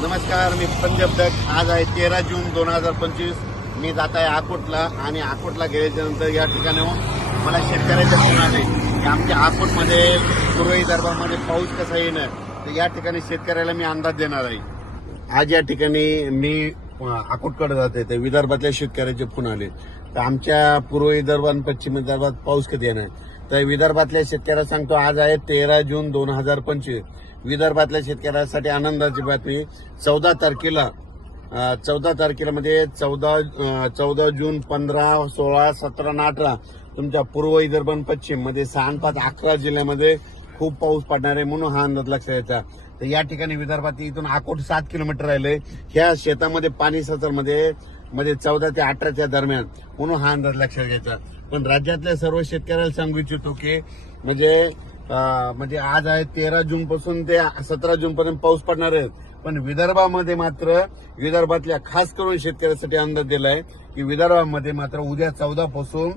नमस्कार, मी पंजाब दत्त. आज आहे 13 जून 2025. मी जात आहे अकोटला आणि अकोटला गेल्याच्यानंतर या ठिकाणी मला शेतकऱ्याचे फोन आले की आमच्या अकोटमध्ये पूर्व विदर्भामध्ये पाऊस कसा येणार, तर या ठिकाणी शेतकऱ्याला मी अंदाज देणार आहे. आज या ठिकाणी मी अकोटकडे जाते, ते विदर्भातल्या शेतकऱ्याचे फोन आले तर आमच्या पूर्व विदर्भ आणि पश्चिम विदर्भात पाऊस कधी येणार. तर विदर्भातल्या शेतकऱ्याला सांगतो, आज आहे 13 जून 2025. विदर्भातल्या शेतकऱ्यांसाठी आनंदाची बातमी. 14 तारखेला म्हणजे 14 जून 15, 16, 17 आणि 18 तुमच्या पूर्व विदर्भ आणि पश्चिम मध्ये 6, 5, 11 जिल्ह्यामध्ये खूप पाऊस पडणार आहे, म्हणून हा अंदाज लक्षात यायचा. तर या ठिकाणी विदर्भात इथून अकोट 7 किलोमीटर राहिले. ह्या शेतामध्ये पाणी सचरमध्ये 14 ते 18च्या दरम्यान, म्हणून हा अंदाज लक्षात घ्यायचा. पण राज्यातल्या सर्व शेतकऱ्याला सांगू इच्छितो की म्हणजे आज आहे 13 जून पासून ते 17 जून पर्यंत पाऊस पडणार आहे. पण विदर्भामध्ये मात्र विदर्भातल्या खास करून शेतकऱ्यांसाठी अंदाज दिलाय की विदर्भामध्ये मात्र उद्या 14 पासून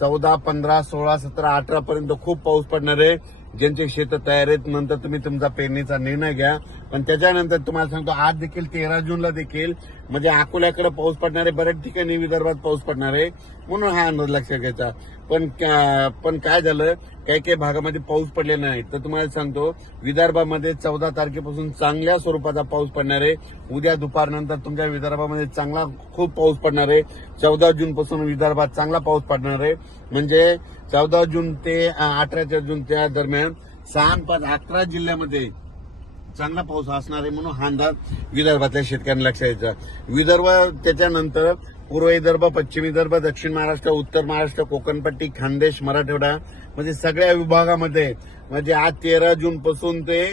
14, 15, 16, 17, 18 पर्यंत खूप पाऊस पडणार आहे. ज्यांचे शेत तयार आहेत, नंतर तुम्ही तुमचा पेरणीचा निर्णय घ्या. पण त्याच्यानंतर तुम्हाला सांगतो, आज देखील 13 जूनला देखील म्हणजे अकोल्याकडे पाऊस पडणार आहे, बऱ्याच ठिकाणी विदर्भात पाऊस पडणार आहे, म्हणून हा अंदाज लक्षात घ्यायचा. पण काय झालं, काही भागामध्ये पाऊस पडले नाही. तर तुम्हाला सांगतो, विदर्भामध्ये 14 तारखेपासून चांगल्या स्वरूपाचा पाऊस पडणार आहे. उद्या दुपारनंतर तुमच्या विदर्भामध्ये चांगला खूप पाऊस पडणार आहे. 14 जून पासून विदर्भात चांगला पाऊस पडणार आहे. म्हणजे 14 जून ते 18 जून त्या दरम्यान 6, 5, 11 जिल्ह्यामध्ये चांगला पाऊस असणार आहे, म्हणून हा अंदाज विदर्भातल्या शेतकऱ्यांना लक्षात यायचा. विदर्भ त्याच्यानंतर पूर्व विदर्भ, पश्चिम विदर्भ, दक्षिण महाराष्ट्र, उत्तर महाराष्ट्र, कोकणपट्टी, खानदेश, मराठवाडा म्हणजे सगळ्या विभागामध्ये म्हणजे आज 13 जून पासून ते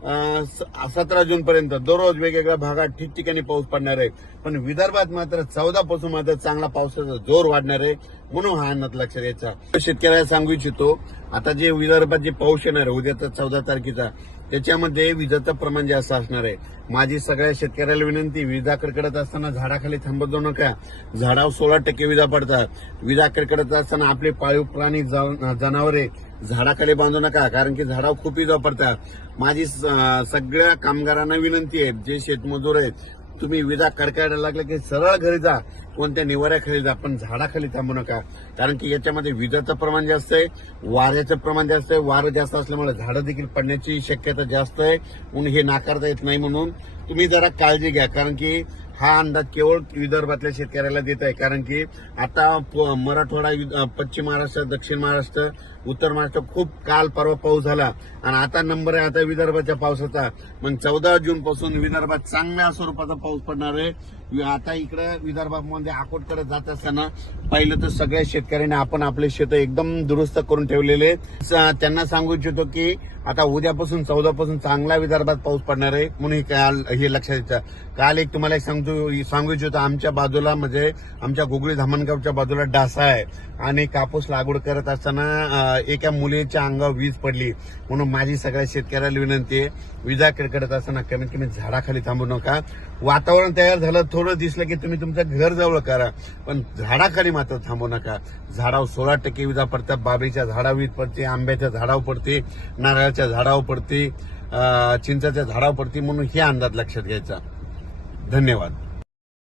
17 जून पर्यंत दररोज वेगवेगळ्या भागात ठिकठिकाणी पाऊस पडणार आहे. पण विदर्भात मात्र 14 पासून मात्र चांगला पावसाचा जोर वाढणार आहे, म्हणून हा अंदाज लक्षात घ्यायचा. शेतकऱ्याला सांगू इच्छितो, आता जे विदर्भात जे पाऊस येणार आहे उद्याचा 14 तारखेचा, त्याच्यामध्ये विजेचं प्रमाण जास्त असणार आहे. माझी सगळ्या शेतकऱ्याला विनंती, विजा कडकडत असताना झाडाखाली थांबत जाऊ नका. झाडावर 16% विजा पडतात. विजा कडकडत असताना आपले पाळीव प्राणी जनावरे झाडाखाली बांधू नका, कारण की झाडावर खूप विजा पडतात. माझी सगळ्या कामगारांना विनंती आहे, जे शेतमजूर आहेत, तुम्ही विजा कडकायला लागले की सरळ घरी जा, कोणत्या निवाऱ्याखाली जा, पण झाडाखाली थांबू नका. कारण की याच्यामध्ये विजेचं प्रमाण जास्त आहे, वाऱ्याचं प्रमाण जास्त आहे. वारं जास्त असल्यामुळे झाडं देखील पडण्याची शक्यता जास्त आहे, म्हणून हे नाकारता येत नाही. म्हणून तुम्ही जरा काळजी घ्या, कारण की हा अंदाज केवळ विदर्भातल्या शेतकऱ्याला देत आहे. कारण की आता मराठवाडा, पश्चिम महाराष्ट्र, दक्षिण महाराष्ट्र, उत्तर महाराष्ट्र खूप काल परवा पाऊस झाला आणि आता नंबर आहे आता विदर्भाच्या पावसाचा. मग 14 जून पासून विदर्भात चांगल्या स्वरूपाचा पाऊस पडणार आहे. आता इकडे विदर्भामध्ये अकोटकडे जात असताना पहिलं तर सगळ्या शेतकऱ्यांनी आपण आपले शेत एकदम दुरुस्त करून ठेवलेले. त्यांना सांगू इच्छितो की आता उद्यापासून 14 पासून चांगला विदर्भात पाऊस पडणार आहे, म्हणून हे लक्षात घ्यायचं. काल एक तुम्हाला सांगू इच्छितो, आमच्या बाजूला म्हणजे आमच्या गुगळी धामणगावच्या बाजूला डासा आहे आणि कापूस लागवड करत असताना एका मुलीच्या अंगावर वीज पडली. म्हणून माझी सगळ्या शेतकऱ्याला विनंती आहे, विजा कडकडत असताना कमीत कमी झाडाखाली थांबू नका. वातावरण तयार झालं, थोडं दिसलं की तुम्ही तुमचं घर जवळ करा, पण झाडाखाली मात्र थांबू नका. झाडावर 16% विजा पडतात. बाबळीच्या झाडावर वीज पडते, आंब्याच्या झाडावर पडते, नारळाच्या झाडावर पडते, चिंचाच्या झाडावर पडते, म्हणून हे अंदाज लक्षात घ्यायचा. धन्यवाद.